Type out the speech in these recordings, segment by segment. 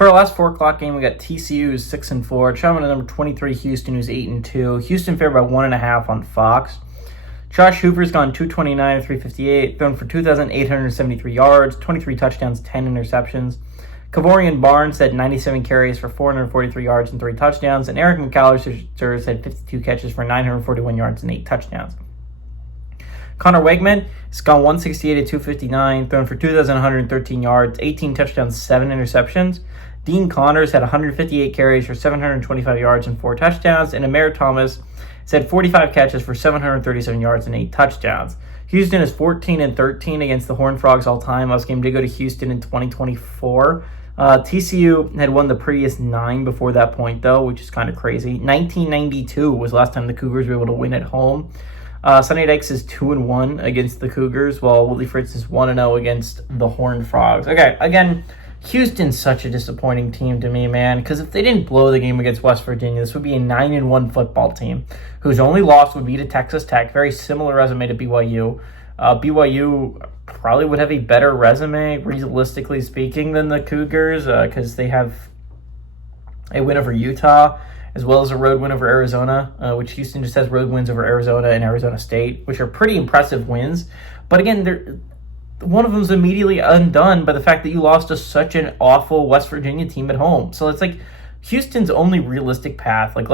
For our last 4 o'clock game, we got TCU who's 6-4, traveling to number 23 Houston who's 8-2. Houston favored by 1.5 on Fox. Josh Hoover's gone 229 and 358, thrown for 2,873 yards, 23 touchdowns, 10 interceptions. Kavorian Barnes had 97 carries for 443 yards and 3 touchdowns, and Eric McAllister had 52 catches for 941 yards and 8 touchdowns. Connor Wegman has gone 168 and 259, thrown for 2,113 yards, 18 touchdowns, 7 interceptions. Dean Connors had 158 carries for 725 yards and 4 touchdowns, and Amir Thomas had 45 catches for 737 yards and 8 touchdowns. Houston is 14-13 against the Horned Frogs all time. Last game did go to Houston in 2024. TCU had won the previous 9 before that point, though, which is kind of crazy. 1992 was the last time the Cougars were able to win at home. Sonny Dykes is 2-1 against the Cougars, while Willie Fritz is 1-0 against the Horned Frogs. Okay, again, Houston's such a disappointing team to me, man, because if they didn't blow the game against West Virginia, this would be a 9-1 football team whose only loss would be to Texas Tech. Very similar resume to BYU. BYU probably would have a better resume, realistically speaking, than the Cougars, because they have a win over Utah, as well as a road win over Arizona, which Houston just has road wins over Arizona and Arizona State, which are pretty impressive wins. But again, one of them is immediately undone by the fact that you lost to such an awful West Virginia team at home. So it's like Houston's only realistic path. Like,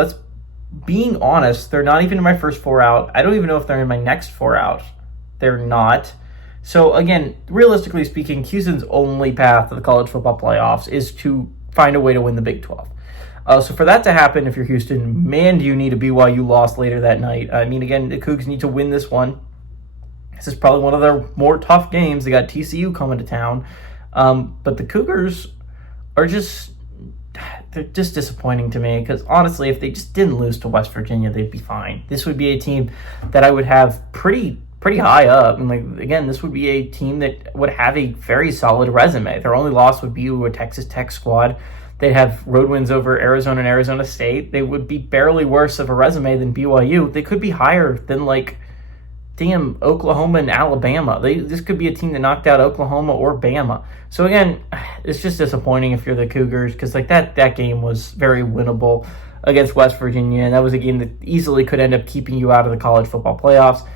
being honest, they're not even in my first 4 out. I don't even know if they're in my next 4 out. They're not. So again, realistically speaking, Houston's only path to the college football playoffs is to find a way to win the Big 12. So for that to happen, if you're Houston, man, do you need a BYU loss later that night. I mean, again, the Cougs need to win this one. This is probably one of their more tough games. They got TCU coming to town. But the Cougars are they're just disappointing to me, because honestly, if they just didn't lose to West Virginia, they'd be fine. This would be a team that I would have pretty high up. And again, this would be a team that would have a very solid resume. Their only loss would be to a Texas Tech squad. They'd have road wins over Arizona and Arizona State. They would be barely worse of a resume than BYU. They could be higher than Oklahoma and Alabama. This could be a team that knocked out Oklahoma or Bama. So again, it's just disappointing if you're the Cougars, because that game was very winnable against West Virginia, and that was a game that easily could end up keeping you out of the college football playoffs.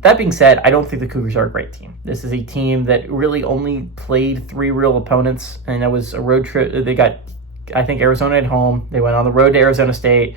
That being said, I don't think the Cougars are a great team. This is a team that really only played 3 real opponents, and that was a road trip. They got, I think, Arizona at home. They went on the road to Arizona State.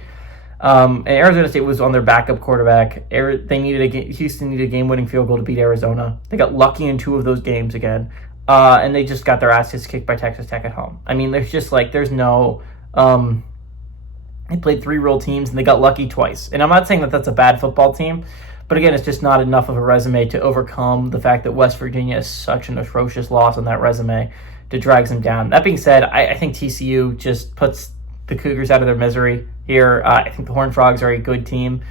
And Arizona State was on their backup quarterback. Houston needed a game-winning field goal to beat Arizona. They got lucky in 2 of those games again. And they just got their asses kicked by Texas Tech at home. I mean, there's no... they played 3 real teams, and they got lucky twice. And I'm not saying that that's a bad football team, but again, it's just not enough of a resume to overcome the fact that West Virginia is such an atrocious loss on that resume that drags them down. That being said, I think TCU just puts the Cougars out of their misery here. I think the Horned Frogs are a good team.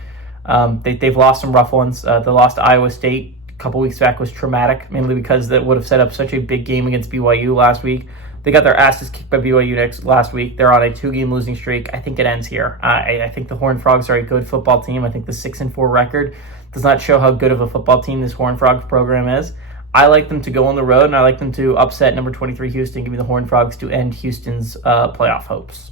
They've lost some rough ones. The loss to Iowa State a couple weeks back was traumatic, mainly because that would have set up such a big game against BYU last week. They got their asses kicked by BYU last week. They're on a 2-game losing streak. I think it ends here. I think the Horned Frogs are a good football team. I think the 6-4 record does not show how good of a football team this Horned Frogs program is. I like them to go on the road, and I like them to upset number 23 Houston. Give me the Horned Frogs to end Houston's playoff hopes.